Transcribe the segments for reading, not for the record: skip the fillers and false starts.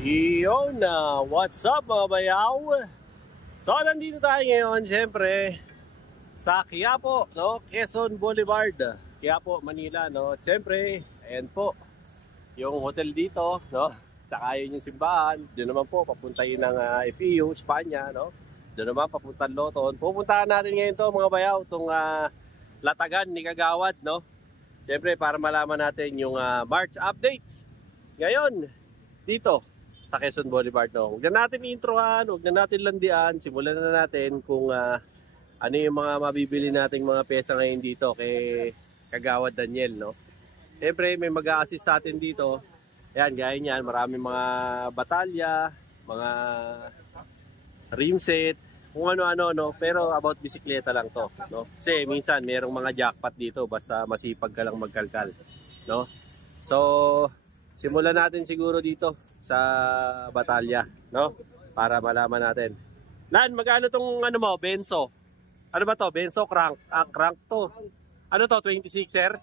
Yun na, what's up mga bayaw? So nandito tayo ngayon syempre sa Quiapo, no? Quezon Boulevard, Quiapo, Manila, no? At syempre, ayan po yung hotel dito, no? Tsaka yun yung simbahan. Doon naman po papunta yun ng FEU, Espanya, no? Doon naman papunta Loton. Pupuntahan natin ngayon to mga bayaw, itong Latagan ni Kagawad, no? Syempre para malaman natin yung March updates ngayon dito sa Quezon Boulevard, no? Huwag na natin introhan, huwag na natin landian. Simulan na natin kung ano yung mga mabibili nating mga pyesa ngayon dito kay Kagawad Daniel, no? Siyempre may mag-a-assist sa atin dito. Ayan, gaya niyan, maraming mga batalya, mga rim set, kung ano-ano, no? Pero about bisikleta lang to, no? Kasi minsan merong mga jackpot dito basta masipag ka lang magkalkal, no? So simulan natin siguro dito sa batalya, no? Para malaman natin. Lan, magkano tong ano mo, Benzo? Ano ba to? Benzo crank. Crank to. Ano to, 26er?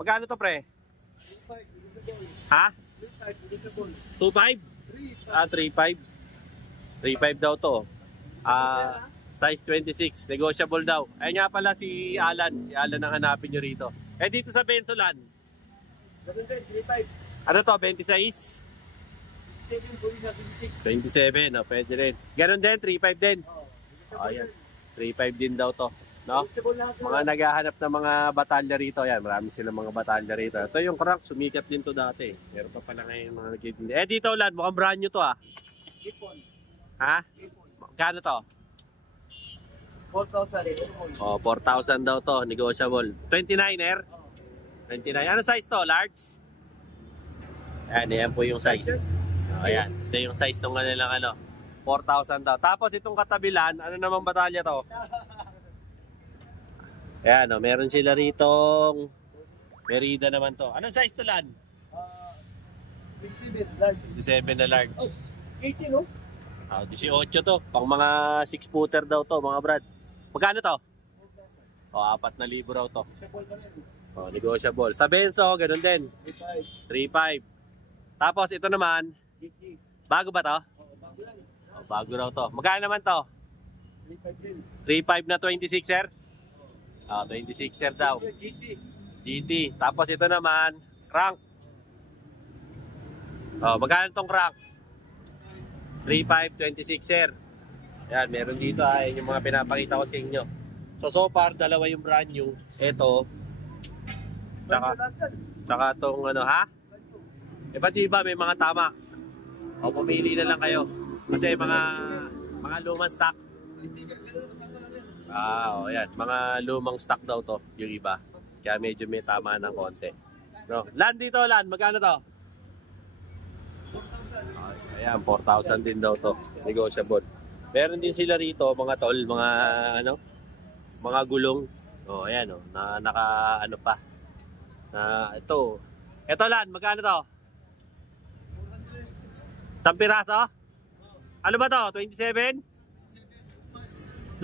Magkano to, pre? 3.5. Ha? 2.5? 3.5. 3.5 daw to. Size 26. Negotiable daw. Ayun nga pala si Alan. Si Alan ang hanapin nyo rito. Eh dito sa Benzo, Lan? 3.5. Ano to, 26? 27, no? Pwede rin. Ganon din, 3.5 din. Ayan, 3.5 din daw to, no? Mga naghahanap ng mga batalya rito, yan, marami silang mga batalya rito. Ito yung crank, sumikat din to dati. Meron pa pala ngayon mga nagtitinda. Eh dito, Lan, mukhang brand new to, ha? Magkano to? 4,000. Oh, 4,000 daw to, negotiable. 29er? 29. Ano size to? Large? Ayan po yung size. Ayan, ito yung size ng kanilang 4,000 daw. Tapos itong katabilan, ano naman batalya to? Ayan, meron sila ritong Merida naman to. Anong size to, Lan? 27 large. 17 na large. 18, no? 18 to. Pang mga 6-footer daw to, mga brad. Magkano to? 4,000 raw to. Negotiable. Sa Benzo, ganun din. 3.5. Tapos ito naman, bago ba to? Bago raw to. Magkano naman to? 3.5 na 26er? 26er daw. GT. Tapos ito naman, crank. Magkano tong crank? 3.5, 26er. Yan, meron dito yung mga pinapakita ko sa inyo. So far, dalawa yung brand new. Ito. Tsaka tong ha? Ba't iba may mga tama? O pumili na lang kayo. Kasi mga lumang stock. Yan. Mga lumang stock daw to, yung iba. Kaya medyo may tama ng konti. No? Lan dito, Lan. Magkano to? 4,000. Ayan, 4,000 din daw to. Negotiable. Meron din sila rito, mga tol, mga gulong. Ayan, na naka pa. Ito. Ito, Lan. Magkano to? 1 piraso? Ano ba to? 27?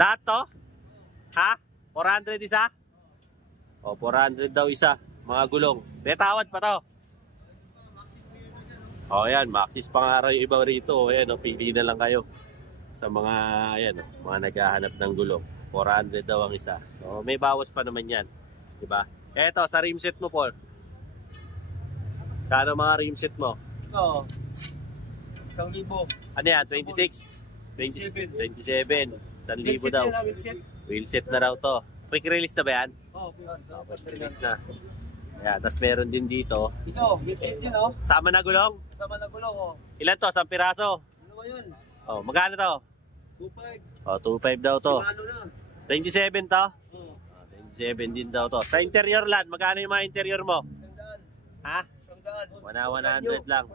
Lahat to? Ha? 400 isa? 400 daw isa. Mga gulong. May tawad pa to. Ayan. Maxis pa nga yung iba rito. Ayan, pili na lang kayo. Sa mga, mga naghahanap ng gulong. 400 daw ang isa. So, may bawas pa naman yan. Diba? Eto, sa rim set mo, Paul. Kano mga rim set mo? Oo. 1,000. Ano yan? 26? 27. 1,000 daw. Wheel set na raw to. Quick release na ba yan? Quick release na. Ayan, tapos meron din dito. Ito, wheel set yun, Sama na gulong? Sama na gulong, Ilan to? 1 piraso? Ano yun? Magkano to? 2.5. 2.5 daw to. Ano na? 27 to? Oo. 27 din daw to. Sa interior, Lan, magkano yung mga interior mo? 100. Ha? 100 lang.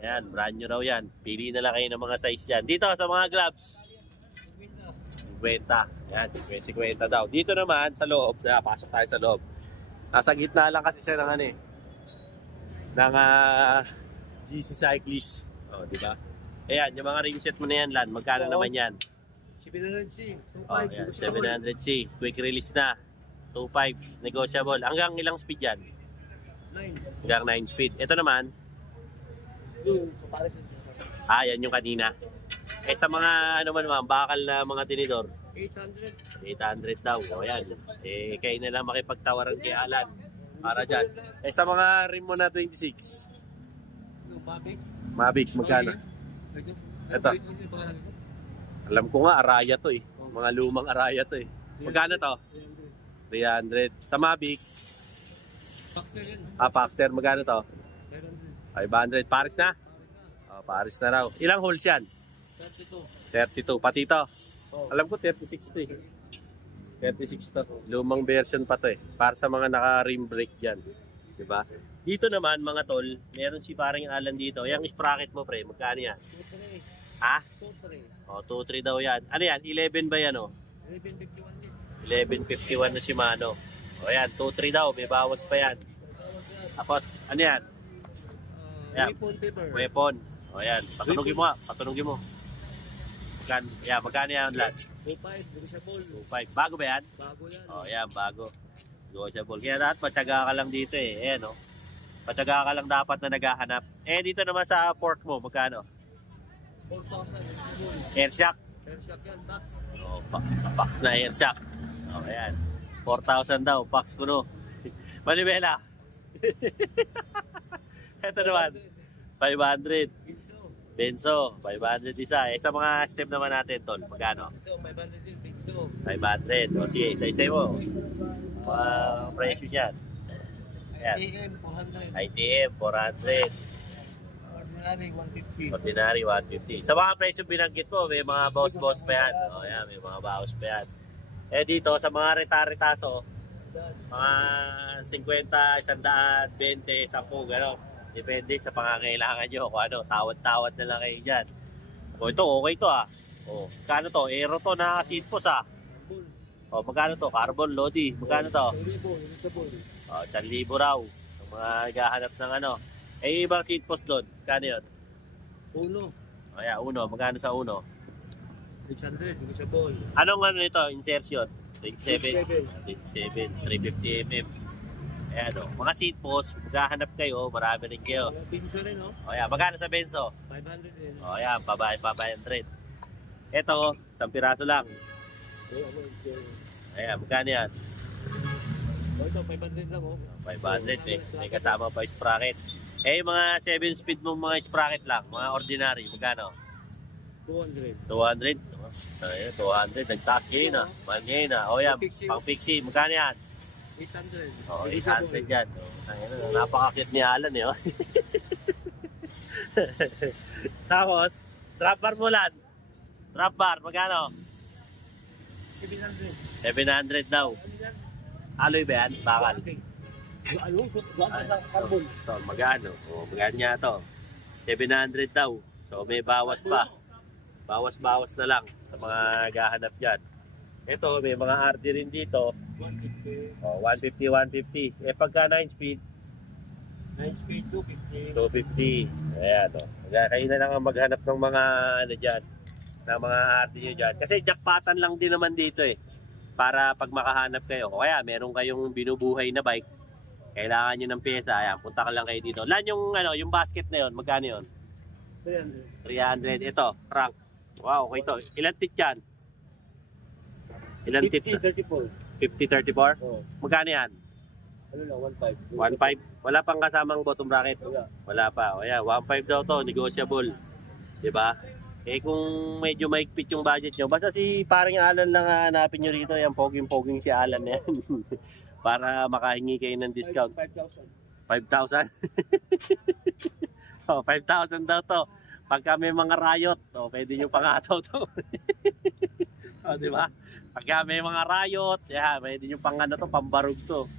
Ayan, brand new raw yan. Pili na lang kayo ng mga size yan. Dito sa mga gloves. 50. Ayan, 50 daw. Dito naman sa loob, pasok tayo sa loob. Nasa gitna lang kasi siya ng ng GC Cyclist. Diba? Ayan, yung mga rim set mo na yan, Lan. Magkano naman yan? 700C. 2.5. 700C. Quick release na. 2.5. Negotiable. Hanggang ilang speed yan? 9. Hanggang 9 speed. Ito naman, Yung comparison. Ah, yan yung kanina. Eh sa mga ano man naman, bakal na mga tinidor, 800. 800 daw. O yan. Eh kayo na lang makipagtawaran kay Alan. Para dyan. Eh sa mga rim mo na 26. Mavic. Mavic, magkano? Ito. Alam ko nga, Araya to eh. Mga lumang Araya to eh. Magkano to? 300. Sa Mavic. Paxter yan. Ah, Paxter, magkano to? 500. Paris na? Oh, Paris na raw. Ilang holes yan? 32. 32. Pati to. Oh. Alam ko 36 to eh. 36 to. Lumang version pa to eh. Para sa mga naka-rim brake dyan. Diba? Dito naman mga tol, meron si parang Alan dito. Yung sprocket mo pre, magkano yan? 2-3. Ha? 2-3. O, 2-3 daw yan. Ano yan? 11 ba yan o? 1151 1151 na Shimano. O yan, 2-3 daw. May bawas pa yan. Tapos, ano yan? Yan. Weapon paper. Weapon. O yan, patunogin mo ha. Patunogin mo. Magkano yan lahat? 2.5, negotiable. 2.5. Bago ba yan? Bago yan. O yan, bago. Negotiable. Kaya dapat patyaga ka lang dito eh. Ayan o. Patyaga ka lang dapat na naghahanap. Eh dito naman sa fork mo, magkano? 4,000, negotiable. Air shock. Airshock yan, box. O, box na air shock. O, ayan. 4,000 daw, box ko no. Manibela. Ito naman, 500. Benzo, 500 isa. Eh, sa mga step naman natin, tol, magkano? So, 500 din, Benzo. 500. O sige, isa-isa mo. Presyo yan. Ayan. ITM, 400. ITM, 400. Ordinary, 150. Ordinary, 150. Sa mga presyo binanggit mo, may mga boss-boss pa yan. O yan, may mga baos pa yan. Eh dito, sa mga reta-retaso, mga 50, 100, 20, 10, gano'n. Depende sa pangangailangan nyo kung ano, tawad-tawad na lang kayo dyan. O ito, okay to ah. O, magkano to? Aero to na seat post ah. O, magkano to? Carbon Lodi. Magkano to? 1,000, O, 1,000 raw. Ang mga naghahanap ng ano. Eh, yung ibang seat post doon. Magkano yun? Uno. O, yeah, uno. Magkano sa uno? 600, negotiable. Anong ano nito? Insertion? 27. 350 mm. Ayan o. Mga seat post, maghahanap kayo, marami rin kayo. Benzo rin, no? O yan, magkano sa Benzo? 500 din. O yan, pa 500. Ito, 1 piraso lang. Ayan, magkano yan? Ito, 500 lang, oh. 500 eh. May kasama pa yung sprocket. Eh, yung mga 7 speed mong mga sprocket lang, mga ordinary, magkano? 200. 200. Ayan, 200. Nagtaas ngayon ah. Mahal ngayon ah. O yan, pang fixie, magkano yan? 800. Oo, 800 yan. Napaka-cute ni Alan eh. Oh. Tapos, drop bar mo lang. Drop bar, magkano? 700. 700 daw. Aloy ba yan? Bakal. Ano? Buwan sa carbon. So, magkano? O, magkano niya to? 700 daw. So, may bawas pa. Bawas-bawas na lang sa mga gahanap dyan. Ito, may mga RD rin dito. 150. O, 150, 150. Eh, pagka 9 speed, 9 speed, 250. 250. Ayan, o. Kayo na lang ang maghanap ng mga, ano dyan, ng mga RD nyo dyan. Kasi jackpotan lang din naman dito eh. Para pag makahanap kayo. O kaya, meron kayong binubuhay na bike. Kailangan nyo ng pyesa. Ayan, punta ka lang kayo dito. Lan yung, ano, yung basket na yun, magkano yun? 300. 300. Ito, Frank. Wow, okay to. Ilan tit yan? Ilan tit? 50, 34. 50-34? Oh. Magkano yan? Ano lang, 1.5. 1.5? Wala pang kasamang bottom bracket? Wala. Wala pa. O yan, 1.5 daw to, negotiable. Diba? Eh kung medyo maigpit yung budget nyo, basta si paring Alan lang hanapin nyo rito. Yan, poging-poging si Alan na yan. Para makahingi kayo ng discount. 5,000. 5,000? Oh, 5,000 daw to. Pagka may mga riot, oh, pwede nyo pangataw to. Oh, di ba? Pagka may mga riot, yeah, pwede nyo pang ano to, pambarog to.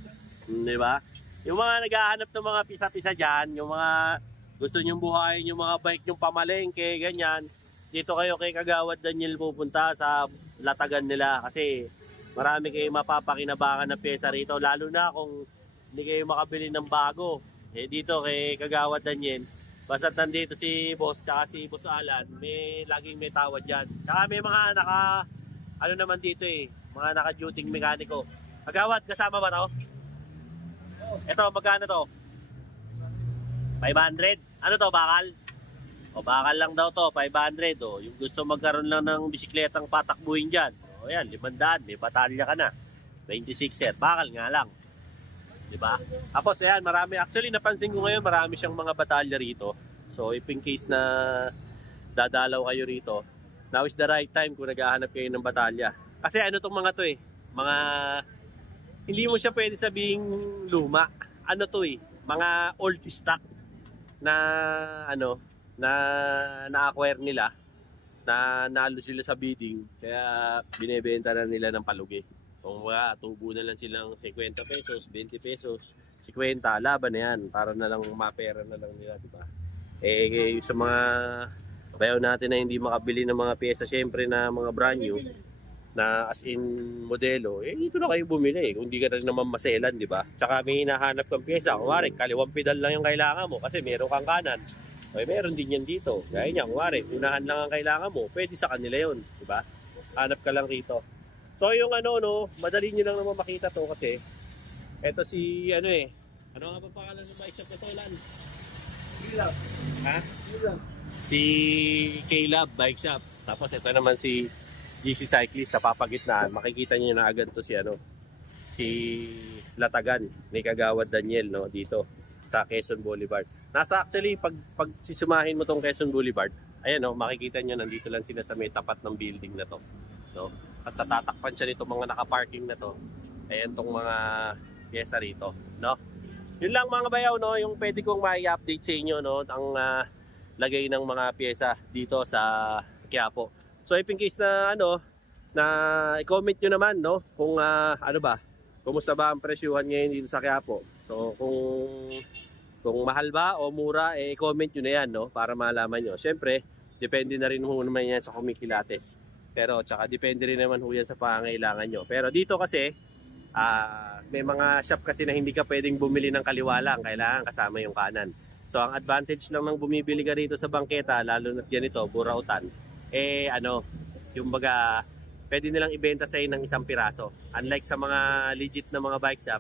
Di ba? Yung mga naghahanap ng mga pisa-pisa dyan, yung mga gusto nyong buhayin, yung mga bike nyong pamalengke, ganyan, dito kayo kay Kagawad Daniel pupunta sa latagan nila kasi marami kayong mapapakinabangan na pyesa rito, lalo na kung hindi kayo makabili ng bago. Eh dito kay Kagawad Daniel, basta't nandito si boss tsaka si boss Alan, laging may tawad dyan. Tsaka may mga ano naman dito eh, mga naka-duting mekaniko. Kagawad, kasama ba to? Ito, magkano to? 500? Ano to, bakal? O bakal lang daw to, 500. O, yung gusto magkaroon lang ng bisikletang patakbuhin dyan. O yan, 500. May batalya ka na. 26er. Bakal nga lang. Diba? Tapos ayan, marami. Actually, napansin ko ngayon, marami siyang mga batalya rito. So, if in case na dadalaw kayo rito, now is the right time kung naghahanap kayo ng batalya. Kasi ano tong mga to eh, mga, hindi mo siya pwede sabihing luma. Ano to eh, mga old stock na ano, na-acquire nila, na nalo sila sa bidding, kaya binebenta na nila ng palugi. Kung mga tubo na lang silang 50 pesos, 20 pesos, 50, laban na yan, para na lang mapera na lang nila, diba? Eh, sa mga bayaw natin na hindi makabili ng mga pyesa, syempre na mga brand new, na as in modelo, eh dito na kayo bumili kung hindi ka rin naman maselan, di ba? Tsaka may hinahanap kang pyesa, kunwari kaliwang pedal lang yung kailangan mo kasi meron kang kanan, okay, meron din yan dito. Gaya niya, kunwari unahan lang ang kailangan mo, pwede sa kanila yun, di ba? Hanap ka lang rito. So yung ano, no, madali nyo lang naman makita to kasi eto si ano eh, ano nga ba pangalan ng bike shop na to, Lan? Kilab. Ha? Kilab. Si K-Lab Bike Shop. Tapos ito naman si GC Cyclist, napapagitnaan. Makikita niyo na agad to si ano, si Latagan ni Kagawad Daniel, no, dito sa Quezon Boulevard. Nasa actually pag sisumahin mo tong Quezon Boulevard, ayan no, makikita niyo nandito lang sila sa may tapat ng building na to, no. Basta tatakpan siya nito mga naka-parking na to. Ayan tong mga pyesa rito, no. Yun lang mga bayaw, no, yung pwede kong mai-update sa inyo, no, ang lagay ng mga pyesa dito sa Quiapo. So if in case na ano, na i-comment nyo naman, no, kung ano ba, kumusta ba ang presyuhan ngayon dito sa Quiapo. So kung mahal ba o mura, eh i-comment nyo na yan, no, para malaman nyo. Siyempre, depende na rin ho naman yan sa kumikilates. Pero tsaka depende rin naman ho yan sa pangangailangan nyo. Pero dito kasi, may mga shop kasi na hindi ka pwedeng bumili ng kaliwa lang, kailangan kasama yung kanan. So ang advantage lang ng bumibili ka rito sa bangketa, lalo na ganito, burautan, eh ano, yung baga, pwede nilang ibenta sa'yo ng isang piraso. Unlike sa mga legit na mga bike shop,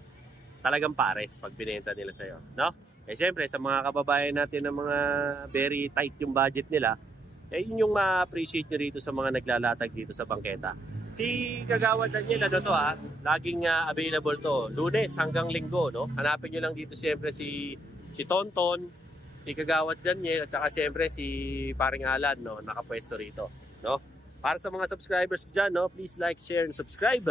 talagang pares pag binenta nila sa'yo, no? Eh syempre, sa mga kababayan natin na mga very tight yung budget nila, eh yun yung ma-appreciate nyo rito sa mga naglalatag dito sa bangketa. Si Kagawad Daniel, ano to laging available to, Lunes hanggang Linggo, no? Hanapin nyo lang dito syempre si Tonton, si Kagawad Daniel, at saka siyempre si Paring Alan, no, nakapwesto rito, no. Para sa mga subscribers ko dyan, no, please like, share, and subscribe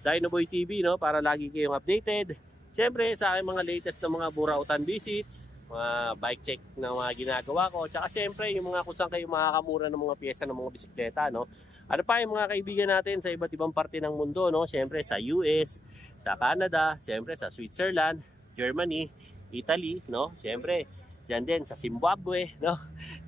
Dinoboy TV, no, para lagi kayong updated. Siyempre sa aking mga latest na mga burautan visits, mga bike check na mga ginagawa ko, at saka siyempre yung mga kusang kayo makakamura ng mga pyesa ng mga bisikleta, no. Ano pa yung mga kaibigan natin sa iba't ibang parte ng mundo, no, siyempre sa US, sa Canada, siyempre sa Switzerland, Germany, Italy, no, siyempre diyan din sa Zimbabwe, no?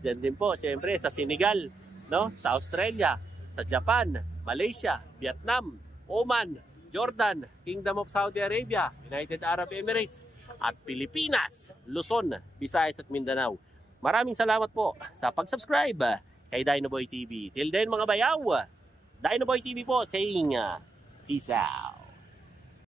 Diyan din po, siyempre sa Senegal, no? Sa Australia, sa Japan, Malaysia, Vietnam, Oman, Jordan, Kingdom of Saudi Arabia, United Arab Emirates, at Pilipinas, Luzon, Visayas at Mindanao. Maraming salamat po sa pag-subscribe kay Dinoboy TV. Till then mga bayaw, Dinoboy TV po saying peace out.